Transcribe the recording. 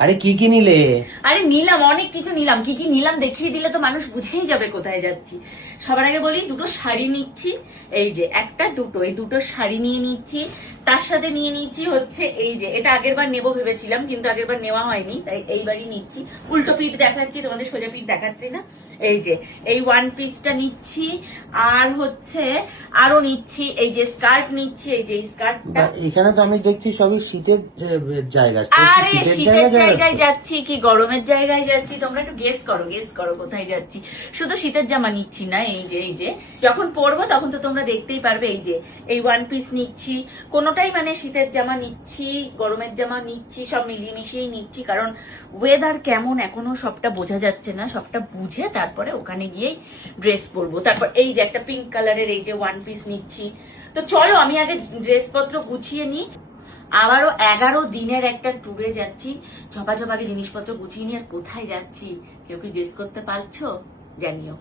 আরে কি কি নিলে? আরে নিলাম, অনেক কিছু নিলাম। কি কি নিলাম দেখিয়ে দিলে তো মানুষ বুঝেই যাবে কোথায় যাচ্ছি। সবার আগে বলি, দুটো শাড়ি নিচ্ছি, এই যে একটা দুটো, এই দুটো শাড়ি নিয়ে নিচ্ছি। তার সাথে নিয়ে নিচ্ছি হচ্ছে এই যে, এটা আগের বার নেবো ভেবেছিলাম কিন্তু আগের বার নেওয়া হয়নি, তাই এইবারই নিচ্ছি। উল্টো পিঠ দেখাচ্ছি তোমাদের, সোজা পিঠ দেখাচ্ছি না। এই যে এই ওয়ান পিসটা নিচ্ছি, আর হচ্ছে আরো নিচ্ছি এই যে স্কার্ট নিচ্ছি, এই যে স্কার্টটা। এখানে তো আমি দেখছি সবই শীতের জায়গা। আরে শীতের জায়গায় যাচ্ছি কি গরমের জায়গায় যাচ্ছি, তোমরা একটু গেস করো, গেস করো কোথায় যাচ্ছি। শুধু শীতের জামা নিচ্ছি না, এই যে যখন পরবো তখন তো তোমরা দেখতেই পারবে। এই যে এই ওয়ান পিস নিচ্ছি, কোনোটাই মানে শীতের জামা নিচ্ছি, গরমের জামা নিচ্ছি, সব মিলিয়ে মিশিয়েই নিচ্ছি, কারণ ওয়েদার কেমন এখনো সবটা বোঝা যাচ্ছে না। সবটা বুঝে তারপরে ওখানে গিয়েই ড্রেস পরবো। তারপর এই যে একটা পিঙ্ক কালারের এই যে ওয়ান পিস নিচ্ছি। তো চলো আমি আগে ড্রেসপত্র গুছিয়ে নিই। আবারও 11 দিনের একটা ট্যুরে যাচ্ছি, ঝপাঝপ আগে জিনিসপত্র গুছিয়ে নিয়ে। আর কোথায় যাচ্ছি কেউ কি গেস করতে পারছো? জানিও।